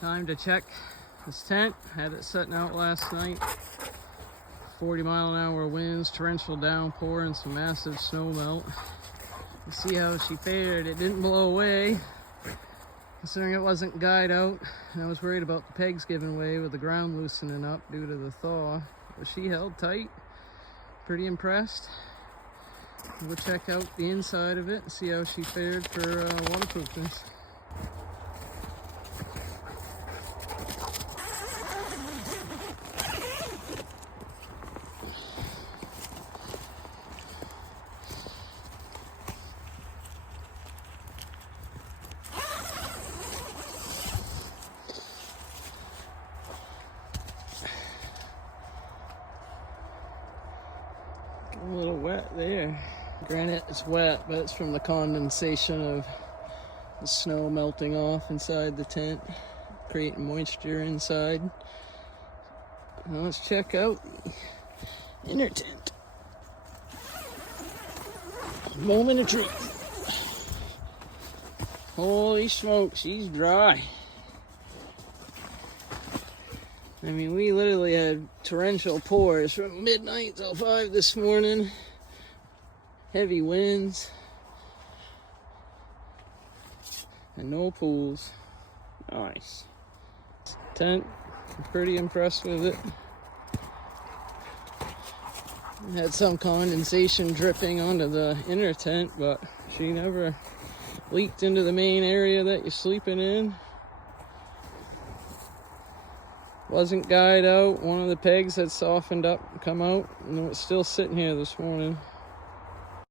Time to check this tent. Had it setting out last night. 40-mile-an-hour winds, torrential downpour, and some massive snow melt. You see how she fared. It didn't blow away, considering it wasn't guyed out. And I was worried about the pegs giving way with the ground loosening up due to the thaw. But she held tight. Pretty impressed. We'll check out the inside of it and see how she fared for waterproofness. A little wet there. Granted, it's wet, but it's from the condensation of the snow melting off inside the tent, creating moisture inside. Now let's check out the inner tent. Moment of truth. Holy smoke, she's dry. I mean, we literally had torrential pours from midnight till 5 this morning. Heavy winds. And no pools. Nice. Tent, I'm pretty impressed with it. Had some condensation dripping onto the inner tent, but she never leaked into the main area that you're sleeping in. Wasn't guyed out. One of the pegs had softened up and come out, and it was still sitting here this morning.